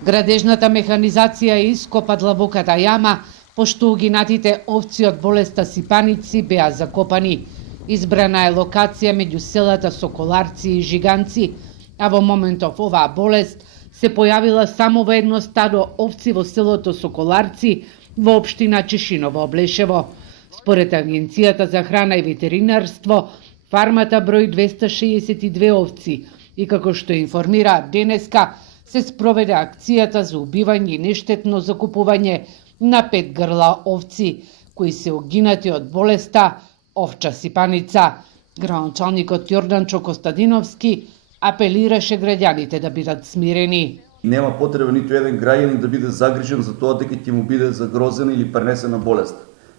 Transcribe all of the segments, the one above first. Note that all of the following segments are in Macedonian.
Градежната механизација ископа длабоката јама, пошто угинатите овци од болеста сипаници беа закопани. Избрана е локација меѓу селата Соколарци и Жиганци, а во моментов оваа болест се појавила само во едно стадо овци во селото Соколарци во општина Чешиново Облешево. Според Агенцијата за храна и ветеринарство, фармата брои 262 овци и како што информира денеска, се спроведе акцијата за убивање и нештетно закупување на 5 грла овци, кои се угинати од болеста овча сипаница. Градоначалникот Јорданчо Костадиновски апелираше граѓаните да бидат смирени. Нема потреба ниту еден граѓанин да биде загрижен за тоа дека ќе му биде загрозена или пренесена болест.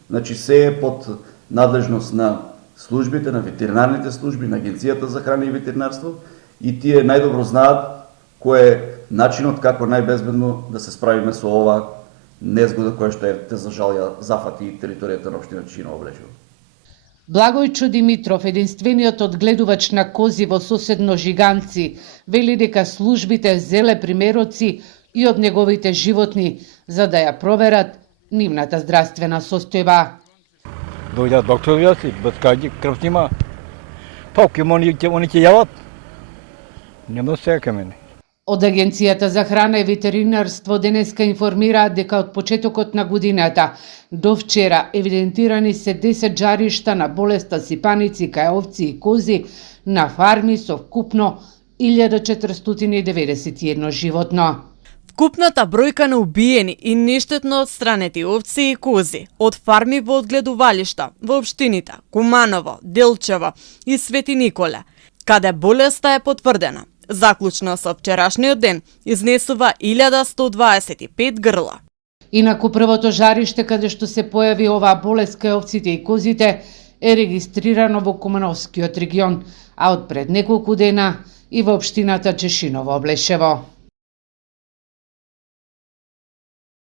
Значи се е под надлежност на службите, на ветеринарните служби, на Агенцијата за храна и ветеринарство, и тие најдобро знаат кој е начинот како најбезбедно да се справиме со ова незгода која што те за жал ја зафати територијата на општина Чешиново Облешево. Благојчо Димитров, единствениот одгледувач на кози во соседно Жиганци, вели дека службите зеле примероци и од неговите животни за да ја проверат нивната здравствена состојба. Дојдат докторите, без кај крв снима. Толку они ќе јават. Нема се ка мене. Од Агенцијата за храна и ветеринарство денеска информираат дека од почетокот на годината до вчера евидентирани се 10 жаришта на болеста сипаници кај овци и кози на фарми со вкупно 1491 животно. Вкупната бројка на убиени и нештетно отстранети овци и кози од фарми во одгледувалишта во општините Куманово, Делчево и Свети Николе, каде болеста е потврдена, заклучно со вчерашниот ден изнесува 1125 грла. Инаку првото жариште каде што се појави оваа болест кај овците и козите е регистрирано во Кумановскиот регион, а од пред неколку дена и во општината Чешиново Облешево.